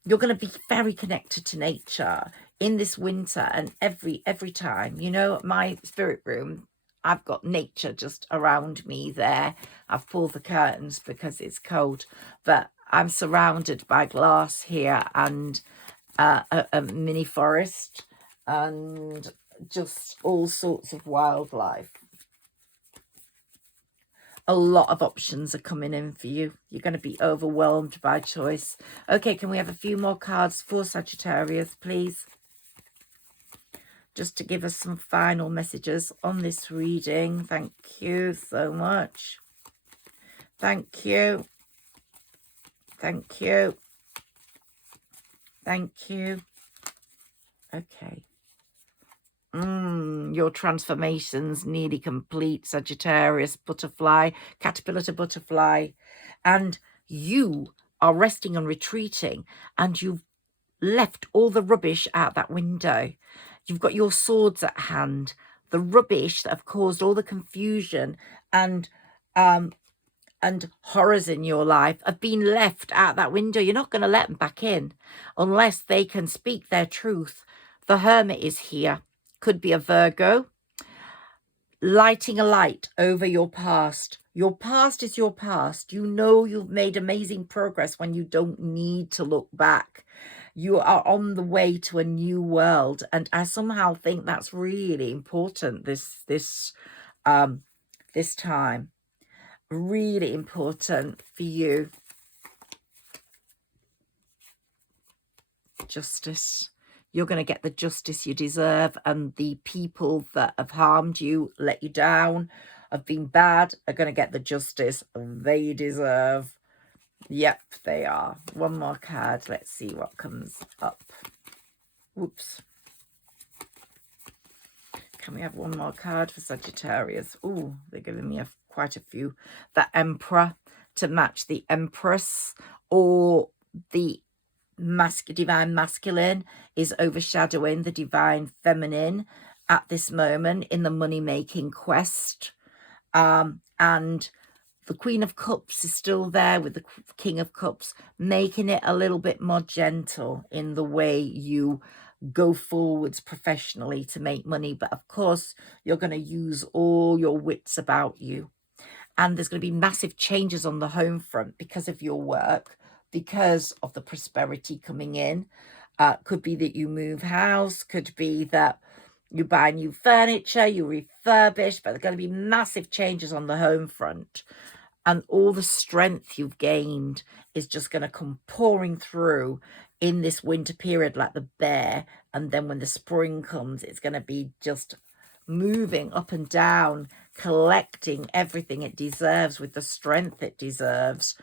you're going to be very connected to nature in this winter and every time. You know, my spirit room, I've got nature just around me there. I've pulled the curtains because it's cold. But I'm surrounded by glass here and a mini forest and just all sorts of wildlife. A lot of options are coming in for you. You're going to be overwhelmed by choice. Okay, can we have a few more cards for Sagittarius, please? Just to give us some final messages on this reading. Thank you so much. Thank you. Thank you. Thank you. Okay. Your transformation's nearly complete, Sagittarius, butterfly, caterpillar to butterfly. And you are resting and retreating, and you've left all the rubbish out that window. You've got your swords at hand. The rubbish that have caused all the confusion and horrors in your life have been left out that window. You're not going to let them back in unless they can speak their truth. The Hermit is here. Could be a Virgo. Lighting a light over your past. Your past is your past. You know you've made amazing progress when you don't need to look back. You are on the way to a new world, and I somehow think that's really important this time. Really important for you. Justice. You're going to get the justice you deserve, and the people that have harmed you, let you down, have been bad, are going to get the justice they deserve. Yep, they are. One more card. Let's see what comes up. Whoops. Can we have one more card for Sagittarius? Oh, they're giving me quite a few. The Emperor to match the Empress, or the divine masculine is overshadowing the divine feminine. at this moment in the money-making quest. And the Queen of Cups is still there with the King of Cups, making it a little bit more gentle in the way you go forwards professionally to make money. But of course, you're going to use all your wits about you. And there's going to be massive changes on the home front because of your work, because of the prosperity coming in. Could be that you move house, could be that you buy new furniture, you refurbish, but there are going to be massive changes on the home front. And all the strength you've gained is just going to come pouring through in this winter period like the bear. And then when the spring comes, it's going to be just moving up and down, collecting everything it deserves with the strength it deserves.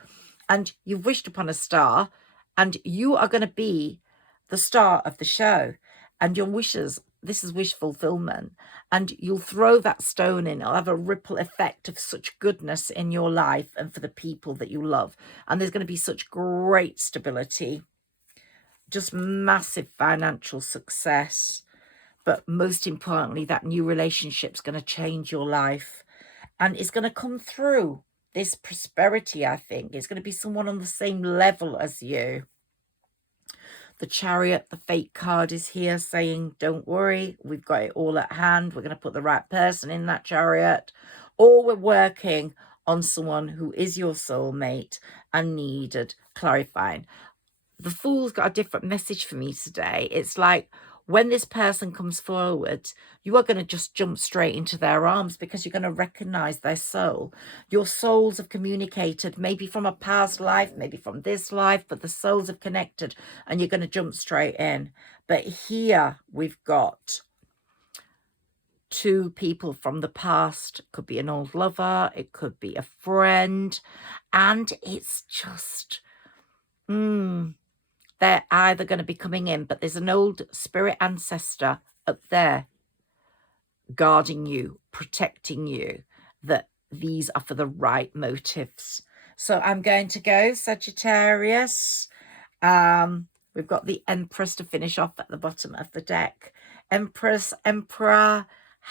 And you've wished upon a star, and you are going to be the star of the show. And your wishes, this is wish fulfillment, and you'll throw that stone in. It'll have a ripple effect of such goodness in your life and for the people that you love. And there's going to be such great stability, just massive financial success. But most importantly, that new relationship's going to change your life, and it's going to come through this prosperity. I think it's going to be someone on the same level as you. The Chariot, the Fate card, is here saying, don't worry, we've got it all at hand. We're going to put the right person in that chariot. Or we're working on someone who is your soulmate and needed clarifying. The Fool's got a different message for me today. It's like, when this person comes forward, you are going to just jump straight into their arms because you're going to recognize their soul. Your souls have communicated, maybe from a past life, maybe from this life, but the souls have connected and you're going to jump straight in. But here we've got two people from the past. It could be an old lover, it could be a friend, and it's just... they're either going to be coming in, but there's an old spirit ancestor up there guarding you, protecting you, that these are for the right motives. So I'm going to go Sagittarius. We've got the Empress to finish off at the bottom of the deck. Empress, Emperor,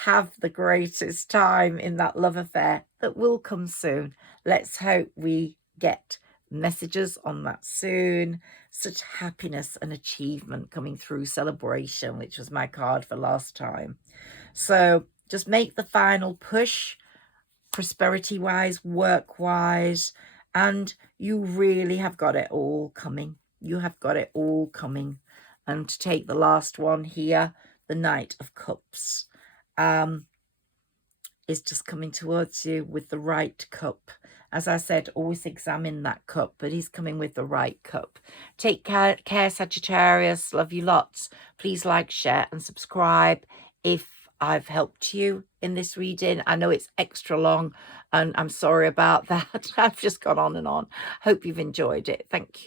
have the greatest time in that love affair that will come soon. Let's hope we get messages on that soon. Such happiness and achievement coming through. Celebration, which was my card for last time. So just make the final push, prosperity wise, work wise, and you really have got it all coming. You have got it all coming. And to take the last one here, the Knight of Cups is just coming towards you with the right cup. As I said, always examine that cup, but he's coming with the right cup. Take care, Sagittarius. Love you lots. Please like, share, and subscribe if I've helped you in this reading. I know it's extra long, and I'm sorry about that. I've just gone on and on. Hope you've enjoyed it. Thank you.